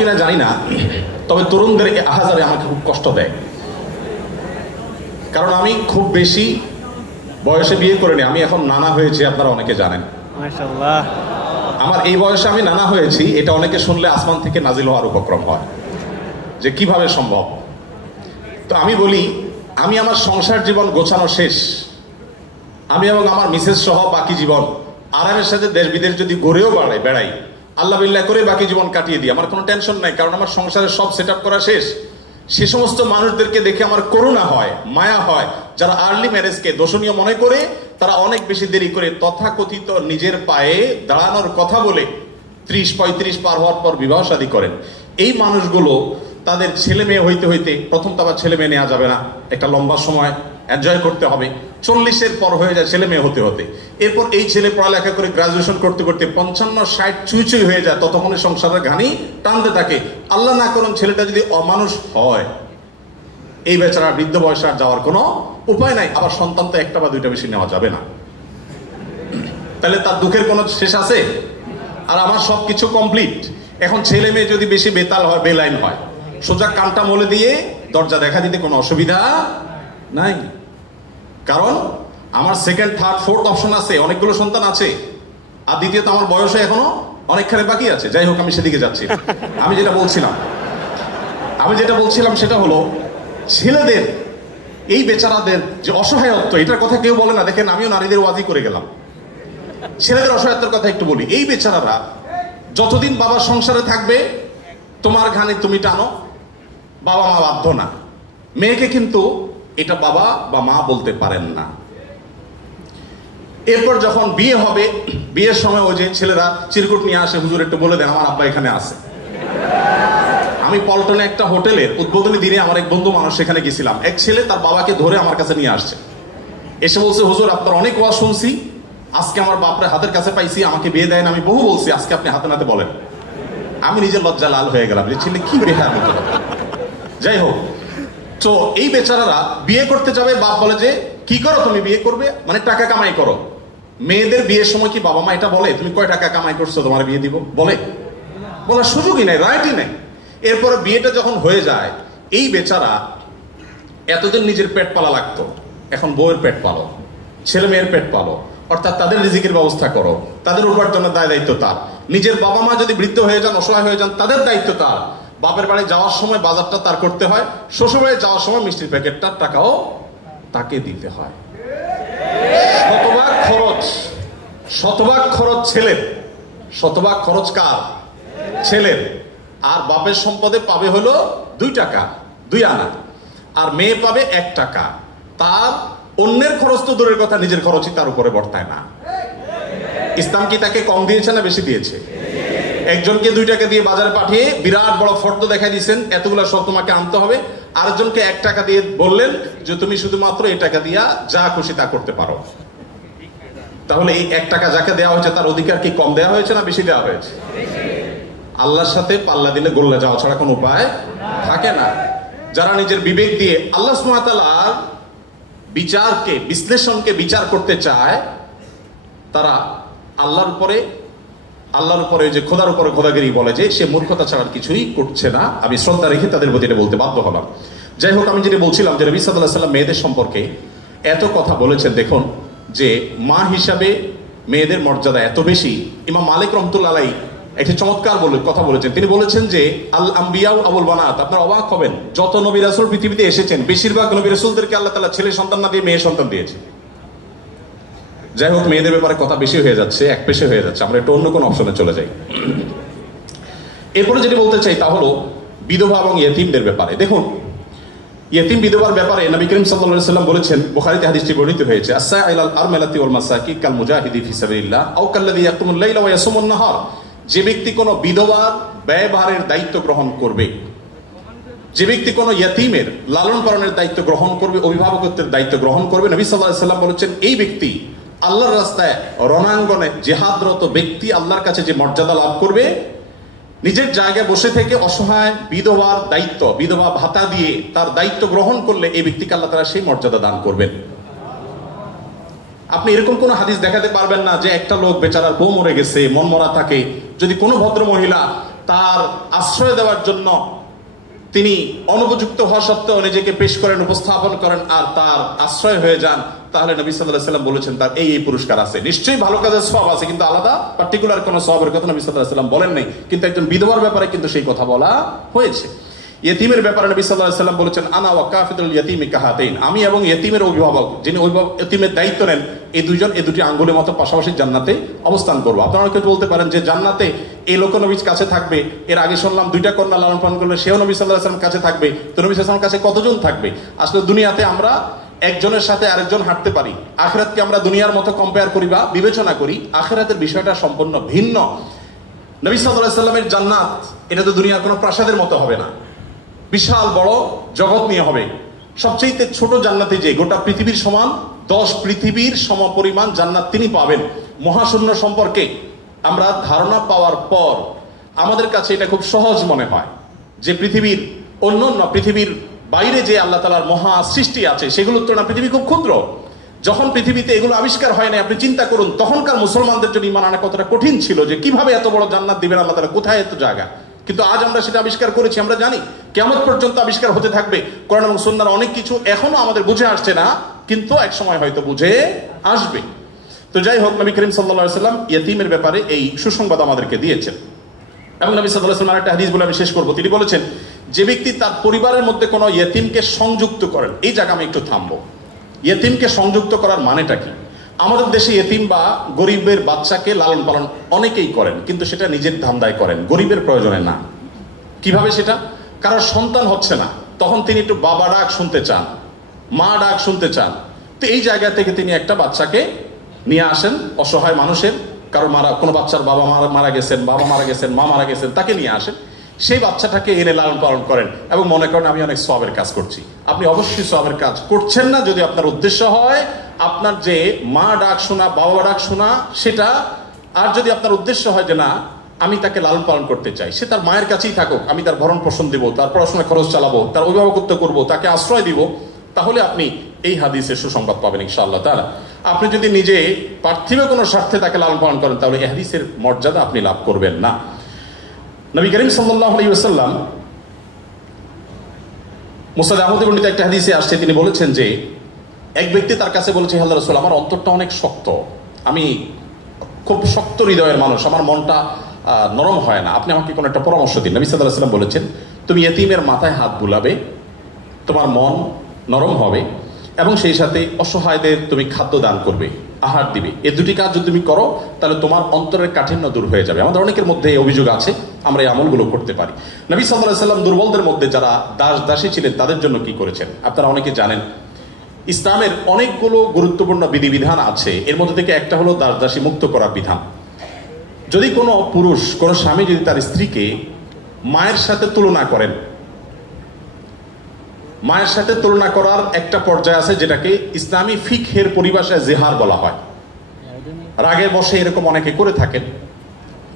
কিনা জানি না, তবে তরুণদের আহাজারে আমাকে খুব কষ্ট দেয়। কারণ আমি খুব বেশি বয়সে বিয়ে করিনি, আমি এখন নানা হয়েছি, আপনারা অনেকে জানেন। মাশাআল্লাহ। আমার এই বয়সে আমি নানা হয়েছি, এটা অনেকে শুনলে আসমান থেকে নাজিল হওয়ার উপক্রম হয় যে কিভাবে সম্ভব। তো আমি বলি, আমি আমার সংসার জীবন গোছানো শেষ, আমি এবং আমার মিসেস সহ বাকি জীবন আরামের সাথে দেশ বিদেশ যদি ঘুরেও বেড়াই, আল্লাহ বিল্লাহ করে বাকি জীবন কাটিয়ে দিই, আমার কোনো টেনশন নাই, কারণ আমার সংসারের সব সেট আপ করা শেষ। সে সমস্ত মানুষদেরকে দেখে আমার করুণা হয়, মায়া হয়, যারা আর্লি ম্যারেজকে দোষণীয় মনে করে, তারা অনেক বেশি দেরি করে তথাকথিত নিজের পায়ে দাঁড়ানোর কথা বলে 30-35 পার হওয়ার পর বিবাহ শাদী করেন। এই মানুষগুলো তাদের ছেলে মেয়ে হইতে হইতে, প্রথম তো আবার ছেলে মেয়ে নেওয়া যাবে না, একটা লম্বা সময় এনজয় করতে হবে, 40-এর পর হয়ে যায় ছেলে মেয়ে হতে হতে। এরপর এই ছেলে পড়ালেখা করে গ্রাজুয়েশন করতে করতে 55-60 চুই হয়ে যায়, ততক্ষণে সংসারের ঘানি টানতে থাকে। আল্লাহ না করুন ছেলেটা যদি অমানুষ হয়, এই বেচারা বৃদ্ধ বয়সে আর যাওয়ার কোনো উপায় নাই। আবার সন্তান তো একটা বা দুইটা বেশি নেওয়া যাবে না, তাহলে তার দুঃখের কোনো শেষ আছে? আর আমার সবকিছু কমপ্লিট। এখন ছেলে মেয়ে যদি বেশি বেতাল হয়, বেলাইন হয়, সোজা কানটা মলে দিয়ে দরজা দেখা দিতে কোনো অসুবিধা নাই, কারণ আমার সেকেন্ড থার্ড ফোর্থ অপশন আছে, অনেকগুলো সন্তান আছে। আর দ্বিতীয়ত আমার বয়সে এখনো অনেকখানি বাকি আছে। যাই হোক, আমি সেদিকে যাচ্ছি। আমি যেটা বলছিলাম সেটা হলো, ছেলেদের এই বেচারাদের যে অসহায়ত্ব, এটার কথা কেউ বলে না। দেখেন, আমিও নারীদের ওয়াজি করে গেলাম, ছেলেদের অসহায়ত্বের কথা একটু বলি। এই বেচারারা যতদিন বাবার সংসারে থাকবে, তোমার ঘানি তুমি টানো, বাবা মা বাধ্য না। মেয়েকে কিন্তু এটা বাবা বা মা বলতে পারেন না। এরপর যখন বিয়ে হবে, বিয়ের সময় ওই যে ছেলেরা চিরকুট নিয়ে আসে, হুজুর একটু বলে দেন আমার আব্বা এখানে আছে। আমি পল্টনে একটা হোটেলের উদ্বোধনী দিনে আমার এক বন্ধু মানুষ সেখানে গেছিলাম, এক ছেলে তার বাবাকে ধরে আমার কাছে নিয়ে আসছে, এসে বলছে, হুজুর আপনার অনেক ওয়াজ শুনছি, আজকে আমার বাপরে হাতের কাছে পাইছি, আমাকে বিয়ে দেয় না, আমি বহু বলছি, আজকে আপনি হাতে নাতে বলেন। আমি নিজের লজ্জা লাল হয়ে গেলাম যে ছেলে কি বেহার মতো। যাই হোক, তো এই বেচারারা বিয়ে করতে যাবে, বাপ বলে যে কি করো তুমি, বিয়ে করবে মানে টাকা কামাই করো। মেয়েদের বিয়ের সময় কি বাবা মা এটা বলে তুমি কয় টাকা কামাই করছো তোমার বিয়ে দিব? বলার সুযোগই নাই, রাইটই নাই। এরপরে বিয়েটা যখন হয়ে যায়, এই বেচারা এতদিন নিজের পেট পালা লাগতো, এখন বউয়ের পেট পালো, ছেলে মেয়ের পেট পালো, অর্থাৎ তাদের রিজিকের ব্যবস্থা করো, তাদের উপার্জনের দায়িত্ব তার। নিজের বাবা মা যদি বৃদ্ধ হয়ে যান, অসহায় হয়ে যান, তাদের দায়িত্ব তার। বাপের বাড়ি যাওয়ার সময় বাজারটা তার করতে হয়, শ্বশুর বাড়ি যাওয়ার সময় মিষ্টির প্যাকেটটার টাকাও তাকে দিতে হয়। শতভাগ খরচ ছেলের, শতভাগ খরচ কার? ছেলের। আর বাপের সম্পদে পাবে হলো 2 টাকা 2 আনা, আর মেয়ে পাবে 1 টাকা। তার অন্যের খরচ তো দূরের কথা, নিজের খরচই তার উপরে বর্তায় না। ইসলাম কি তাকে কম দিয়েছে না বেশি দিয়েছে? একজনকে 2 টাকা দিয়ে বাজারে পাঠিয়ে বিরাট বড় ফর্দ দেখাই দিয়েছেন, এতগুলো সব তোমাকে আনতে হবে। আরেকজনকে 1 টাকা দিয়ে বললেন যে তুমি শুধুমাত্র এই টাকা দিয়া যা খুশি তা করতে পারো। তাহলে এই 1 টাকা যাকে দেওয়া হয়েছে তার অধিকার কি কম দেওয়া হয়েছে না বেশি দেওয়া হয়েছে? আল্লাহর সাথে পাল্লা দিলে গোল্লা যাওয়া ছাড়া কোনো উপায় থাকে না। যারা নিজের বিবেক দিয়ে আল্লাহ সুবহানাহু ওয়া তাআলার বিচারকে, বিশ্লেষণকে বিচার করতে চায়, তারা আল্লাহর উপরে যে খোদার উপরে খোদাগিরি বলে যে সে মূর্খতা ছাড়া কিছুই করছে না। আমি শ্রদ্ধা রেখে তাদের প্রতি এটা বলতে বাধ্য হলাম। যাই হোক, আমি যেটা বলছিলাম যে নবী সাল্লাল্লাহু আলাইহি ওয়াসাল্লাম মেয়েদের সম্পর্কে এত কথা বলেছেন। দেখুন যে মা হিসাবে মেয়েদের মর্যাদা এত বেশি। ইমাম মালিক রাহমাতুল্লাহ আলাইহি একটি চমৎকার কথা বলেছেন। তিনি বলেছেন যে আল আম্বিয়া আবুল বানাত। আপনারা অবাক হবেন, যত নবী রাসূল পৃথিবীতে এসেছেন বেশিরভাগ নবী রাসূলদেরকে আল্লাহ তাআলা ছেলে সন্তান না দিয়ে মেয়ে সন্তান দিয়েছে। যাই হোক, মেয়েদের ব্যাপারে কথা বেশি হয়ে যাচ্ছে, এক পেশে হয়ে যাচ্ছে, আমরা একটু অন্য কোনো অপশনে চলে যাই। এরপরে যেটি বলতে চাই তা হলো বিধবা এবং ইয়েতিমদের ব্যাপারে। দেখুন, ইয়েতিম বিধবার ব্যাপারে নবী করিম সাল্লাল্লাহু আলাইহি ওয়াসাল্লাম বলেছেন, বুখারীতে হাদিসটি বর্ণিত হয়েছে, আস-সাইলাল আরমালাতি ওয়াল মাসাকি কাল মুজাহিদি ফি সাবিলিল্লাহ আও কাল্লাযী ইয়াকুমুল লাইলা ওয়া ইয়াসুমুন নাহার। যে ব্যক্তি কোনো বিধবার ব্যয়ভারের দায়িত্ব গ্রহণ করবে, যে ব্যক্তি কোনো ইয়েতিমের লালন পালনের দায়িত্ব গ্রহণ করবে, অভিভাবকত্বের দায়িত্ব গ্রহণ করবে, নবী সাল্লাল্লাহু আলাইহি ওয়াসাল্লাম বলেছেন এই ব্যক্তি আল্লাহর রাস্তায় রণাঙ্গনে জিহাদরত ব্যক্তি আল্লাহর কাছে যে মর্যাদা লাভ করবে, নিজের জায়গায় বসে থেকে অসহায় বিধবার দায়িত্ব, বিধবা ভাতা দিয়ে তার দায়িত্ব গ্রহণ করলে এই ব্যক্তিকে আল্লাহ তাআলা সেই মর্যাদা দান করবেন। আপনি এরকম কোন হাদিস দেখাতে পারবেন না যে একটা লোক বেচারার বউ মরে গেছে, মন মরা থাকে, যদি কোনো ভদ্র মহিলা তার আশ্রয় দেওয়ার জন্য তিনি অনুপযুক্ত হওয়া সত্ত্বেও নিজেকে পেশ করেন, উপস্থাপন করেন, আর তার আশ্রয় হয়ে যান, তাহলে নবী সাল্লাল্লাহু আলাইহি ওয়াসাল্লাম বলেছেন তার এই পুরস্কার আছে। নিশ্চয়ই ভালো কাজের সওয়াব আছে, কিন্তু আলাদা পার্টিকুলার কোনো সওয়াবের কথা নবী সাল্লাল্লাহু আলাইহি ওয়াসাল্লাম বলেন নাই। কিন্তু একজন বিধবার ব্যাপারে কিন্তু সেই কথা বলা হয়েছে। ইয়েতিমের ব্যাপারে নবী সাল্লাল্লাহু আলাইহি ওয়াসাল্লাম বলেছেন, আনা ওয়া কাফিলুল ইয়াতীমি কাহাতাইন, আমি এবং ইয়েতিমের অভিভাবক, যিনি ইয়েতিমের দায়িত্ব নেন, এই দুইজন এই দুটি আঙ্গুলের মতো পাশাপাশি জান্নাতে অবস্থান করবো। আপনারা অনেকে বলতে পারেন যে জান্নাতে এই লোক নবীর কাছে থাকবে, এর আগে শুনলাম 2টা কন্যা লালন পালন করলে সেও নবী সাল্লাল্লাহু আলাইহি ওয়াসাল্লাম কাছে থাকবে, তো নবী সাল্লাল্লাহু আলাইহি ওয়াসাল্লাম কাছে কতজন থাকবে? আসলে দুনিয়াতে আমরা একজনের সাথে আরেকজন হাঁটতে পারি, আখিরাতকে আমরা দুনিয়ার মতো কম্পেয়ার করি বা বিবেচনা করি, আখিরাতের বিষয়টা সম্পূর্ণ ভিন্ন। নবী সাল্লাল্লাহু আলাইহি ওয়াসাল্লামের জান্নাত এটা তো দুনিয়ার কোনো প্রাসাদের মতো হবে না, বিশাল বড় জগৎ নিয়ে হবে। সবচেয়ে ছোট জান্নাতে যে গোটা পৃথিবীর সমান 10 পৃথিবীর সমপরিমাণ জান্নাত তিনি পাবেন। মহাশূন্য সম্পর্কে আমরা ধারণা পাওয়ার পর আমাদের কাছে এটা খুব সহজ মনে হয় যে পৃথিবীর অন্যান্য পৃথিবীর বাইরে যে আল্লাহ তাআলার মহা সৃষ্টি আছে সেগুলোর তুলনায় পৃথিবী খুব ক্ষুদ্র। যখন পৃথিবীতে এগুলো আবিষ্কার হয় না, আপনি চিন্তা করুন তখনকার মুসলমানদের জন্য ঈমান আনা কতটা কঠিন ছিল, যে কিভাবে এত বড় জান্নাত দিবেন আল্লাহ তাআলা, কোথায় এত জায়গা। কিন্তু আজ আমরা সেটা আবিষ্কার করেছি, আমরা জানি কিয়ামত পর্যন্ত আবিষ্কার হতে থাকবে। কোরআন এবং সুন্নাহর অনেক কিছু এখনো আমাদের বুঝে আসছে না, কিন্তু এক সময় হয়তো বুঝে আসবে। তো যাই হোক, নবী করিম সাল্লাল্লাহু আলাইহি ওয়াসাল্লাম ইয়েতিমের ব্যাপারে এই সুসংবাদ আমাদেরকে দিয়েছেন। এবং নবী সাল্লাল্লাহু আলাইহি ওয়াসাল্লাম আরেকটা হাদিস বলে আমি শেষ করব। তিনি বলেছেন, যে ব্যক্তি তার পরিবারের মধ্যে কোনো ইয়েতিমকে সংযুক্ত করেন, এই জায়গা আমি একটু থামবো। ইয়েতিমকে সংযুক্ত করার মানেটা কি? আমাদের দেশে ইয়েতিম বা গরিবের বাচ্চাকে লালন পালন অনেকেই করেন, কিন্তু সেটা নিজের ধান্দায় করেন, গরিবের প্রয়োজনে না। কিভাবে সেটা? কারণ সন্তান হচ্ছে না, তখন তিনি একটু বাবা ডাক শুনতে চান, মা ডাক শুনতে চান, তো এই জায়গা থেকে তিনি একটা বাচ্চাকে নিয়ে আসেন, অসহায় মানুষের, কারো কোনো বাচ্চার বাবা মারা গেছেন, বাবা মারা গেছেন, মা মারা গেছেন, তাকে নিয়ে আসেন, সেই বাচ্চাটাকে এনে লালন পালন করেন এবং মনে করেন আমি অনেক সওয়াবের কাজ করছি। আপনি অবশ্যই সওয়াবের কাজ করছেন না যদি আপনার উদ্দেশ্য হয় আপনার যে মা ডাক শোনা, বাবা ডাক শোনা সেটা, আর যদি আপনার উদ্দেশ্য হয় যে না আমি তাকে লালন পালন করতে চাই, সে তার মায়ের কাছেই থাকুক, আমি তার ভরণ পোষণ দিব, তার পড়াশোনার খরচ চালাবো, তার অভিভাবকত্ব করব, তাকে আশ্রয় দিব, তাহলে আপনি এই হাদিসের সুসংবাদ পাবেন ইনশাআল্লাহ তাআলা। আপনি যদি নিজে পার্থিব কোনো স্বার্থে তাকে লালন পালন করেন তাহলে এই হাদিসের মর্যাদা আপনি লাভ করবেন না। নবী করিম সাল্লাল্লাহু আলাইহি ওয়াসাল্লাম মুসনাদ আহমদে বর্ণিত একটা হাদিসে আসছে, তিনি বলেছেন যে এক ব্যক্তি তার কাছে বলেছে, হে আল্লাহর রাসূল, আমার অন্তরটা অনেক শক্ত, আমি খুব শক্ত হৃদয়ের মানুষ, আমার মনটা নরম হয় না, আপনি আমাকে কোনো একটা পরামর্শ দিন। নবী সাল্লাল্লাহু আলাইহি ওয়াসাল্লাম বলেছেন, তুমি ইয়েতিমের মাথায় হাত বুলাবে, তোমার মন নরম হবে, এবং সেই সাথে অসহায়দের তুমি খাদ্য দান করবে, আহার দিবে। এই দুটি কাজ যদি তুমি করো তাহলে তোমার অন্তরের কাঠিন্য দূর হয়ে যাবে। আমাদের অনেকের মধ্যে এই অভিযোগ আছে, আমরা এই আমলগুলো করতে পারি। নবী সাল্লাল্লাহু আলাইহি ওয়াসাল্লাম দুর্বলদের মধ্যে যারা দাস দাসী ছিলেন তাদের জন্য কি করেছেন আপনারা অনেকে জানেন। ইসলামের অনেকগুলো গুরুত্বপূর্ণ বিধিবিধান আছে, এর মধ্যে থেকে একটা হলো দাস দাসী মুক্ত করার বিধান। যদি কোনো পুরুষ, কোনো স্বামী যদি তার স্ত্রীকে মায়ের সাথে তুলনা করেন, মায়ের সাথে তুলনা করার একটা পর্যায় আছে যেটাকে ইসলামী ফিকহের পরিভাষায় জেহার বলা হয়। রাগের বশে এরকম অনেকে করে থাকেন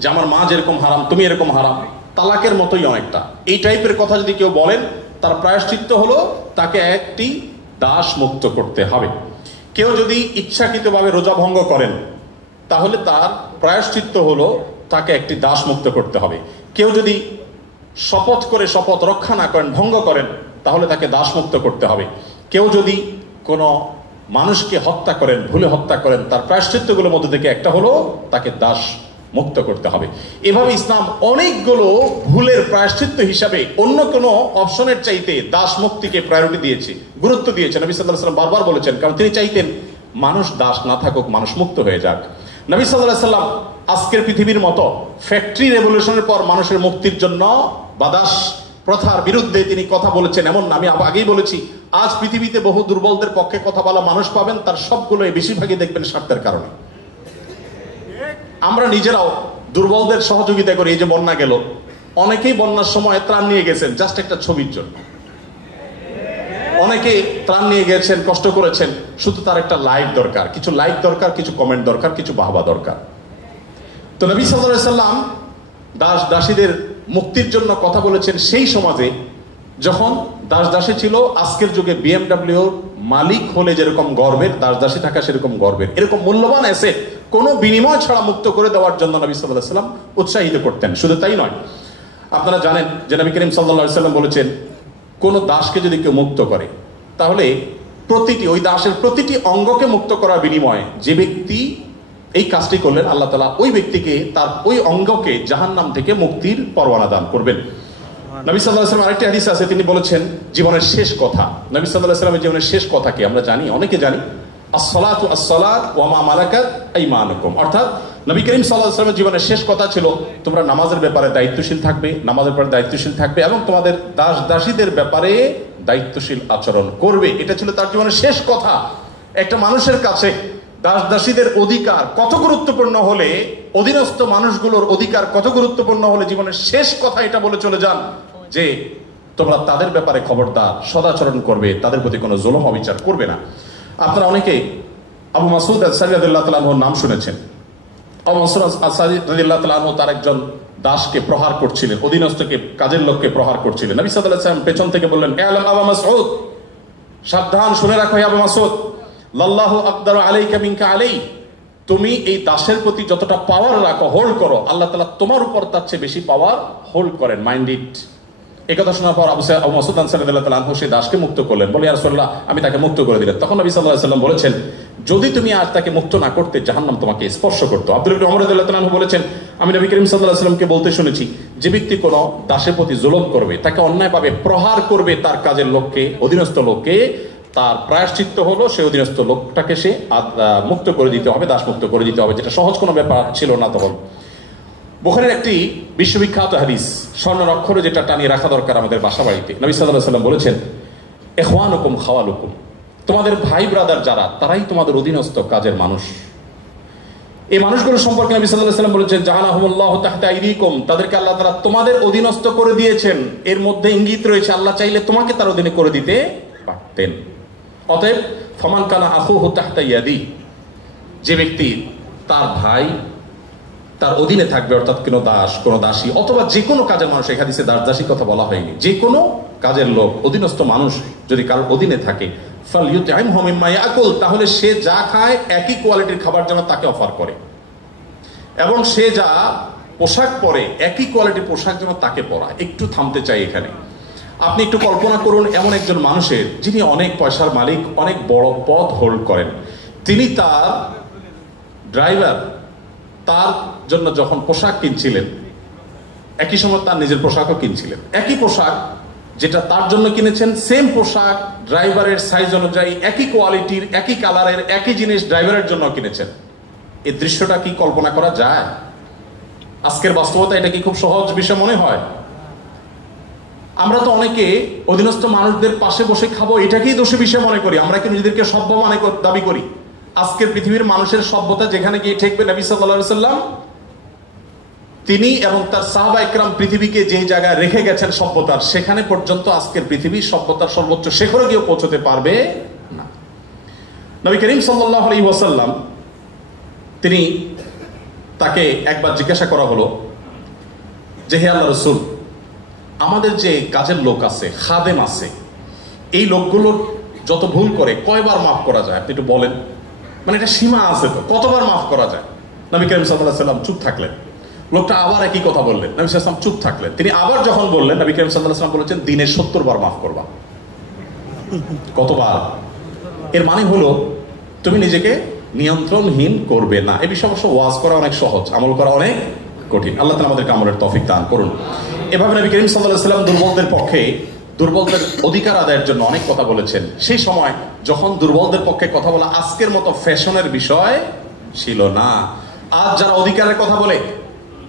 যে আমার মা যেরকম হারাম তুমি এরকম হারাম, তালাকের মতোই অনেকটা এই টাইপের কথা যদি কেউ বলেন, তার প্রায়শ্চিত্ত হলো তাকে একটি দাস মুক্ত করতে হবে। কেউ যদি ইচ্ছাকৃতভাবে রোজা ভঙ্গ করেন তাহলে তার প্রায়শ্চিত্ত হলো তাকে একটি দাস মুক্ত করতে হবে। কেউ যদি শপথ করে শপথ রক্ষা না করেন, ভঙ্গ করেন, তাহলে তাকে দাস মুক্ত করতে হবে। কেউ যদি কোনো মানুষকে হত্যা করেন, ভুলে হত্যা করেন, তার প্রায়শ্চিত্তগুলোর মধ্যে থেকে একটা হলো তাকে দাস মুক্ত করতে হবে। এভাবে ইসলাম অনেকগুলো ভুলের প্রায়শ্চিত্ত হিসাবে অন্য কোনো অপশনের চাইতে দাস মুক্তিকে প্রায়োরিটি দিয়েছে, গুরুত্ব দিয়েছে। নবী সাল্লাল্লাহু আলাইহি ওয়াসাল্লাম বারবার বলেছেন, কারণ তিনি চাইতেন মানুষ দাস না থাকুক, মানুষ মুক্ত হয়ে যাক। নবী সাল্লাল্লাহু আলাইহি ওয়াসাল্লাম আজকের পৃথিবীর মতো ফ্যাক্টরি রেভলিউশনের পর মানুষের মুক্তির জন্য বা দাস প্রথার বিরুদ্ধে তিনি কথা বলেছেন এমন না। আমি আগেই বলেছি, আজ পৃথিবীতে বহু দুর্বলদের পক্ষে কথা বলা মানুষ পাবেন, তার সবগুলো বেশিরভাগই দেখবেন স্বার্থের কারণে। আমরা নিজেরাও দুর্বলদের সহযোগিতা করি। এই যে বন্যা গেল, অনেকেই বন্যার সময় ত্রাণ নিয়ে গেছেন জাস্ট একটা ছবির জন্য, অনেকে ত্রাণ নিয়ে গেছেন, কষ্ট করেছেন, শুধু তার একটা লাইক দরকার, কিছু লাইক দরকার, কিছু কমেন্ট দরকার, কিছু বাহবা দরকার। তো নবী সাল্লাল্লাহু আলাইহি ওয়াসাল্লাম দাস দাসীদের মুক্তির জন্য কথা বলেছেন সেই সমাজে যখন দাস দাসী ছিল আজকের যুগে বিএমডব্লিউর মালিক হলে যেরকম গর্বের, দাস দাসী থাকা সেরকম গর্বের। এরকম মূল্যবান এসেট কোনো বিনিময় ছাড়া মুক্ত করে দেওয়ার জন্য নবী সাল্লাল্লাহু আলাইহি ওয়াসাল্লাম উৎসাহিত করতেন। শুধু তাই নয়, আপনারা জানেন যে নবী করিম সাল্লাল্লাহু আলাইহি ওয়াসাল্লাম বলেছেন, কোন দাসকে যদি কেউ মুক্ত করে, তাহলে ওই দাসের প্রতিটি অঙ্গকে মুক্ত করার বিনিময়ে যে ব্যক্তি এই কাজটি করলেন, আল্লাহ তাআলা ওই ব্যক্তিকে তার ওই অঙ্গকে জাহান্নাম থেকে মুক্তির পরওয়ানা দান করবেন। নবী সাল্লাল্লাহু আলাইহি ওয়াসাল্লাম আরেকটি হাদিস আছে, তিনি বলেছেন জীবনের শেষ কথা। নবী সাল্লাল্লাহু আলাইহি ওয়াসাল্লামের জীবনের শেষ কথা কি আমরা জানি, অনেকে জানি, আসসালাতু আসসালাত ওয়া মা মালাকাত আইমানুকুম। অর্থাৎ নবী করিম সাল্লাল্লাহু আলাইহি ওয়াসাল্লামের জীবনের শেষ কথা ছিল, তোমরা নামাজের ব্যাপারে দায়িত্বশীল থাকবে, নামাজের ব্যাপারে দায়িত্বশীল থাকবে এবং তোমাদের দাস দাসীদের ব্যাপারে দায়িত্বশীল আচরণ করবে। এটা ছিল তার জীবনের শেষ কথা। একটা মানুষের কাছে দাস দাসীদের অধিকার কত গুরুত্বপূর্ণ হলে, অধীনস্থ মানুষগুলোর অধিকার কত গুরুত্বপূর্ণ হলে জীবনের শেষ কথা এটা বলে চলে যান যে তোমরা তাদের ব্যাপারে খবরদার সদাচরণ করবে, তাদের প্রতি কোনো জুলুম অবিচার করবে না। আপনারা অনেকে আবু মাসউদ আনসারী রাদিয়াল্লাহু তাআলা আনহুর নাম শুনেছেন। আবু মাসউদ আনসারী রাদিয়াল্লাহু তাআলা আনহু তার একজন দাসকে প্রহার করছিলেন, অধীনস্থকে, কাজের লোককে প্রহার করছিলেন। নবী সাল্লাল্লাহু আলাইহি ওয়াসাল্লাম পেছন থেকে বললেন, ইআলাম আবু মাসউদ, সাবধান, শুনে রাখো হে আবু মাসউদ, লাল্লাহু আকদারু আলাইকা মিনকা আলাই, তুমি এই দাসের প্রতি যতটা পাওয়ার রাখো, হোল্ড করো, আল্লাহ তাআলা তোমার উপর তার চেয়ে বেশি পাওয়ার হোল্ড করেন, মাইন্ড ইট। এই কথা শোনার পর আবু মাসউদ আনসারী রাদিয়াল্লাহু তাআলা আনহু সেই দাসকে মুক্ত করলেন। বলে, ইয়া রাসূলুল্লাহ, আমি তাকে মুক্ত করে দিলেন। তখন নবী সাল্লাল্লাহু আলাইহি ওয়াসাল্লাম বলেছেন, যদি তুমি আজ তাকে মুক্ত না করতে, জাহান্নাম তোমাকে স্পর্শ করতো। আব্দুল্লাহ ইবনে ওমর রাদিয়াল্লাহু তাআলা আনহু বলেছেন, আমি নবী করিম সাল্লাল্লাহু আলাইহি ওয়াসাল্লামকে বলতে শুনেছি, যে ব্যক্তি কোনো দাসের প্রতি জুলুম করবে, তাকে অন্যায়ভাবে প্রহার করবে, তার কাজের লোককে, অধীনস্থ লোককে, তার প্রায়শ্চিত্ত হলো সেই অধীনস্থ লোকটাকে সে মুক্ত করে দিতে হবে, দাস মুক্ত করে দিতে হবে, যেটা সহজ কোনো ব্যাপার ছিল না তখন। বুখারীর একটি বিশ্ববিখ্যাত হাদিস, স্বর্ণের অক্ষরে যেটা টানিয়ে রাখা দরকার আমাদের বাসা বাড়িতে। নবী সাল্লাল্লাহু আলাইহি ওয়াসাল্লাম বলেছেন, ইখওয়ানুকুম খাওয়ালুকুম, তোমাদের ভাই ব্রাদার যারা, তারাই তোমাদের অধীনস্থ কাজের মানুষ। এই মানুষগুলো সম্পর্কে নবী সাল্লাল্লাহু আলাইহি ওয়াসাল্লাম বলেছেন, জাআলাহুমুল্লাহু তাহতা আইদিকুম, তাদেরকে আল্লাহ তাআলা তোমাদের অধীনস্থ করে দিয়েছেন। এর মধ্যে ইঙ্গিত রয়েছে আল্লাহ চাইলে তোমাকে তার অধীনে করে দিতে পারতেন। অতএব ফামান কানা আখুহু তাহতা ইয়াদি, যে ব্যক্তি তার ভাই তার অধীনে থাকবে, অর্থাৎ কোনো দাস, কোনো দাসী অথবা যে কোনো কাজের মানুষ, এই হাদিসে দাস দাসীর কথা বলা হয়নি, যে কোনো কাজের লোক, অধীনস্থ মানুষ যদি কারোর অধীনে থাকে, ফালইউতইমহু মিম্মা ইয়াকুল, তাহলে সে যা খায় একই কোয়ালিটির খাবার যেন তাকে অফার করে, এবং সে যা পোশাক পরে একই কোয়ালিটির পোশাক যেন তাকে পরায়। একটু থামতে চাই এখানে। আপনি একটু কল্পনা করুন, এমন একজন মানুষের, যিনি অনেক পয়সার মালিক, অনেক বড় পদ হোল্ড করেন, তিনি তার ড্রাইভার তার জন্য যখন পোশাক কিনছিলেন, একই সময় তার নিজের পোশাকও কিনছিলেন, একই পোশাক যেটা তার জন্য কিনেছেন, সেম পোশাক ড্রাইভারের সাইজ অনুযায়ী, একই কোয়ালিটির, একই কালারের, একই জিনিস ড্রাইভারের জন্য কিনেছেন। এই দৃশ্যটা কি কল্পনা করা যায়? আজকের বাস্তবতা এটা কি খুব সহজ বিষয় মনে হয়? আমরা তো অনেকে অধীনস্থ মানুষদের পাশে বসে খাবো এটাকেই দোষী বিষয় মনে করি। আমরা কি নিজেদেরকে সভ্য দাবি করি? আজকের পৃথিবীর মানুষের সভ্যতা যেখানে গিয়ে ঠেকবে, নবী সাল্লাল্লাহু আলাইহি ওয়াসাল্লাম তিনি এবং তার সাহাবা ইকরাম পৃথিবীকে যে জায়গায় রেখে গেছেন সভ্যতার, সেখানে পর্যন্ত আজকের পৃথিবীর সভ্যতার সর্বোচ্চ শিখরে গিয়ে পৌঁছতে পারবে না। নবী করিম সাল্লাল্লাহু আলাইহি ওয়াসাল্লাম তিনি, তাকে একবার জিজ্ঞাসা করা হলো যে, হে আল্লাহর রাসূল, আমাদের যে কাজের লোক আছে, খাদেম আছে, এই লোকগুলোর যত ভুল করে কয়বার মাফ করা যায় আপনি একটু বলেন? মানে এটা সীমা আছে তো, কতবার মাফ করা যায়? নবী করিম সাল্লাল্লাহু আলাইহি ওয়াসাল্লাম চুপ থাকলেন। লোকটা আবার একই কথা বললেন, নবী সাল্লাল্লাহু আলাইহি ওয়াসাল্লাম চুপ থাকলেন। তিনি আবার যখন বললেন, নবী করিম সাল্লাল্লাহু আলাইহি ওয়াসাল্লাম বলেছেন, দিনে 70 বার মাফ করবা। কতবার? এর মানে হলো তুমি নিজেকে নিয়ন্ত্রণহীন করবে না। এই বিষয়ে অবশ্য ওয়াজ করা অনেক সহজ, আমল করা অনেক কঠিন। আল্লাহ তাআলা আমাদেরকে আমলের তৌফিক দান করুন। এভাবে নবী করিম সাল্লাল্লাহু আলাইহি ওয়াসাল্লাম দুর্বলদের পক্ষে, দুর্বলদের অধিকার আদায়ের জন্য অনেক কথা বলেছেন। সেই সময় যখন দুর্বলদের পক্ষে কথা বলা আজকের মতো ফ্যাশনের বিষয় ছিল না। আজ যারা অধিকারের কথা বলে,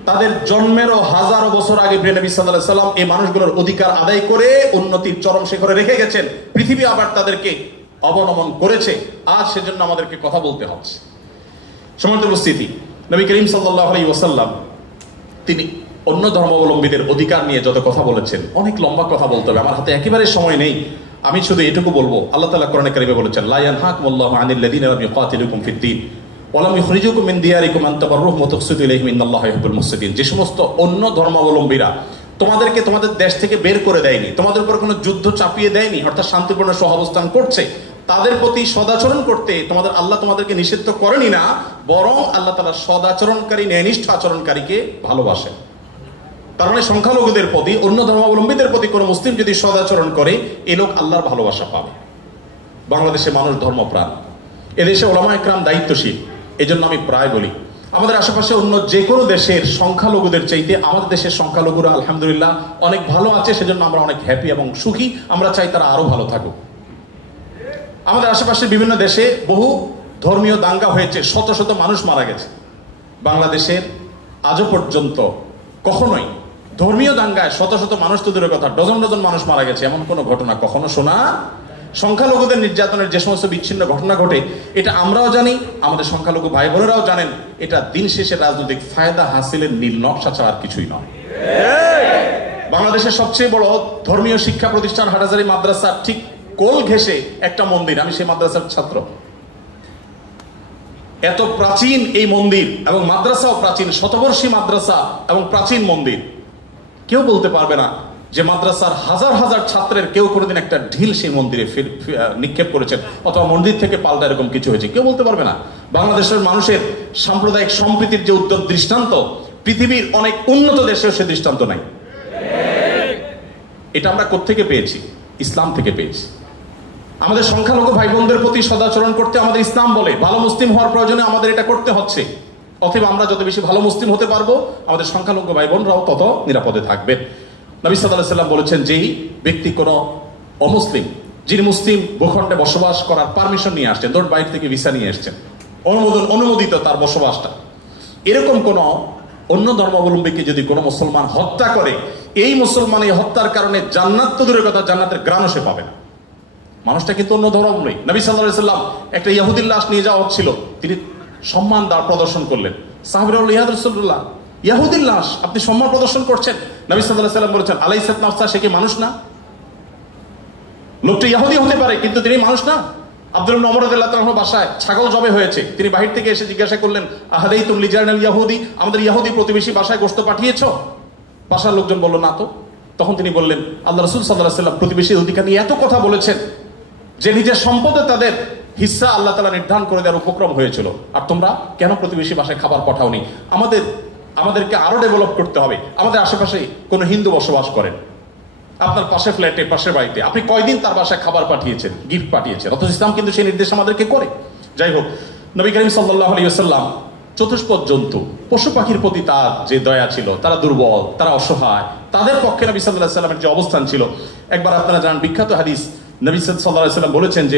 তাদের জন্মেরও হাজারো বছর আগে প্রিয় নবী সাল্লাল্লাহু আলাইহি ওয়াসাল্লাম এই মানুষগুলোর অধিকার আদায় করে উন্নতির চরম শিখরে রেখে গেছেন। পৃথিবী আবার তাদেরকে অবনমন করেছে। আজ সেজন্য আমাদেরকে কথা বলতে হচ্ছে। সম্মানিত উপস্থিতি, নবী করিম সাল্লাল্লাহু আলাইহি ওয়াসাল্লাম তিনি অন্য ধর্মাবলম্বীদের অধিকার নিয়ে যত কথা বলেছেন, অনেক লম্বা কথা বলতে হবে, আমার হাতে একেবারে সময় নেই। আমি শুধু এটুকু বলবো, আল্লাহ তাআলা কোরআনে কারিমে বলেছেন, লা ইয়ানহাকুমুল্লাহু আনিল লাযিনা লাম ইউকাতিলুকুম ফিদ-দীন ওয়া লাম ইখরিজুকুম মিন দিয়ারিকুম আন তাবাররুহুম ওয়া তুকসিতু ইলাইহিম ইন্নাল্লাহা ইউহিব্বুল মুকসিতিন। যে সমস্ত অন্য ধর্মাবলম্বীরা তোমাদেরকে তোমাদের দেশ থেকে বের করে দেয়নি, তোমাদের উপর কোনো যুদ্ধ চাপিয়ে দেয়নি, অর্থাৎ শান্তিপূর্ণ সহাবস্থান করছে, তাদের প্রতি সদাচরণ করতে আল্লাহ তোমাদেরকে নিষিদ্ধ করেনি না, বরং আল্লাহ তাআলা সদাচরণকারী, ন্যায়নিষ্ঠ আচরণকারীকে ভালোবাসেন। তার মানে সংখ্যালঘুদের প্রতি, অন্য ধর্মাবলম্বীদের প্রতি কোনো মুসলিম যদি সদাচরণ করে, এই লোক আল্লাহর ভালোবাসা পাবে। বাংলাদেশে মানুষ ধর্মপ্রাণ, এদেশে ওলামা একরাম দায়িত্বশীল। এই জন্য আমি প্রায় বলি, আমাদের আশেপাশে অন্য যে কোনো দেশের সংখ্যালঘুদের চাইতে আমাদের দেশের সংখ্যালঘুরা আলহামদুলিল্লাহ অনেক ভালো আছে, সেজন্য আমরা অনেক হ্যাপি এবং সুখী। আমরা চাই তারা আরো ভালো থাকুক। আমাদের আশেপাশে বিভিন্ন দেশে বহু ধর্মীয় দাঙ্গা হয়েছে, শত শত মানুষ মারা গেছে। বাংলাদেশের আজও পর্যন্ত কখনোই ধর্মীয় দাঙ্গায় শত শত মানুষ তো দূরের কথা, ডজন ডজন মানুষ মারা গেছে, এমন কোনো ঘটনা কখনো শোনা। সংখ্যালঘুদের নির্যাতনের যে সমস্ত বিচ্ছিন্ন ঘটনা ঘটে, এটা আমরাও জানি, আমাদের সংখ্যালঘু ভাই বোনেরাও জানেন। এটা দিন শেষে রাজনৈতিক ফায়দা হাসিলের নীল নকশা ছাড়া আর কিছুই নয়। বাংলাদেশের সবচেয়ে বড় ধর্মীয় শিক্ষা প্রতিষ্ঠান হাটহাজারী মাদ্রাসা, ঠিক কোল ঘেঁষে একটা মন্দির, আমি সেই মাদ্রাসার ছাত্র। এত প্রাচীন এই মন্দির এবং মাদ্রাসাও প্রাচীন, শতবর্ষী মাদ্রাসা এবং প্রাচীন মন্দির। কেউ বলতে পারবে না যে মাদ্রাসার হাজার হাজার ছাত্রের কেউ কোনোদিন একটা ঢিল সেই মন্দিরে নিক্ষেপ করেছেন অথবা মন্দির থেকে পাল্টা এরকম কিছু হয়েছে, কেউ বলতে পারবে না। বাংলাদেশের মানুষের সাম্প্রদায়িক সম্প্রীতির যে উদ্যোগ দৃষ্টান্ত, পৃথিবীর অনেক উন্নত দেশেও সে দৃষ্টান্ত নাই। এটা আমরা কোত্থেকে পেয়েছি? ইসলাম থেকে পেয়েছি। আমাদের সংখ্যালঘু ভাই বোনদের প্রতি সদাচরণ করতে আমাদের ইসলাম বলে, ভালো মুসলিম হওয়ার প্রয়োজনে আমাদের এটা করতে হচ্ছে। অথবা আমরা যত বেশি ভালো মুসলিম হতে পারবো, আমাদের সংখ্যালঘু ভাই বোনরাও তত নিরাপদে থাকবেন। নবী সাল্লাল্লাহু আলাইহি ওয়াসাল্লাম বলেছেন, যেই ব্যক্তি কোনো অমুসলিম, যিনি মুসলিম ভূখণ্ডে বসবাস করার পারমিশন নিয়ে আসছেন, ধর বাইরে থেকে ভিসা নিয়ে এসছেন, অনুমোদিত তার বসবাসটা, এরকম কোন অন্য ধর্মাবলম্বীকে যদি কোনো মুসলমান হত্যা করে, এই মুসলমান এই হত্যার কারণে জান্নাত তো দূরের কথা, জান্নাতের গ্রাণও সে পাবে না। মানুষটা কিন্তু অন্য ধর্মাবলম্বী। নবী সাল্লাল্লাহু আলাইহি ওয়াসাল্লাম একটা ইহুদির লাশ নিয়ে যাওয়া হচ্ছিল, তিনি সম্মান প্রদর্শন করলেন। সাহাবীরা বললেন, ইয়া রাসূলুল্লাহ, ইহুদির লাশ আপনি সম্মান প্রদর্শন করছেন? নবী সাল্লাল্লাহু আলাইহি ওয়াসাল্লাম বলেছেন, আলাইসাত নাফসা, সে কি মানুষ না? লোকটা ইহুদি হতে পারে কিন্তু তিনি মানুষ না। আব্দুল্লাহ ইবনে ওমর রাদিয়াল্লাহু তাআলার বাসায় ছাগল জবে হয়েছে, তিনি বাহির থেকে এসে জিজ্ঞাসা করলেন, আহাদাইতুম লিজারনাল ইয়াহুদি, আমাদের ইহুদি প্রতিবেশী বাসায় গোশত পাঠিয়েছো? বাসার লোকজন বলল না তো। তখন তিনি বললেন, আল্লাহ রাসূল সাল্লাল্লাহু আলাইহি ওয়াসাল্লাম প্রতিবেশীর অধিকার নিয়ে এত কথা বলেছেন যে নিজের সম্পদে তাদের হিস্সা আল্লাহ তাআলা নির্ধারণ করে দেওয়ার উপক্রম হয়েছিল, আর তোমরা কেন প্রতিবেশী বাসায় খাবার পাঠাওনি? আমাদেরকে আরো ডেভেলপ করতে হবে। আমাদের আশেপাশে কোনো হিন্দু বসবাস করেন, আপনার পাশে ফ্ল্যাটে, পাশের বাড়িতে, আপনি কয়দিন তার বাসায় খাবার পাঠিয়েছেন, গিফট পাঠিয়েছেন? অথচ ইসলাম কিন্তু সেই নির্দেশ আমাদেরকে করে। যাই হোক, নবী করিম সাল্লাল্লাহু আলাইহি ওয়াসাল্লাম চতুষ্পদ জন্তু, পশু পাখির প্রতি তার যে দয়া ছিল, তারা দুর্বল, তারা অসহায়, তাদের পক্ষে নবী সাল্লাল্লাহু আলাইহি ওয়াসাল্লামের যে অবস্থান ছিল, একবার আপনারা জানেন বিখ্যাত হাদিস, নবী সাল্লাল্লাহু আলাইহি ওয়াসাল্লাম বলেছেন যে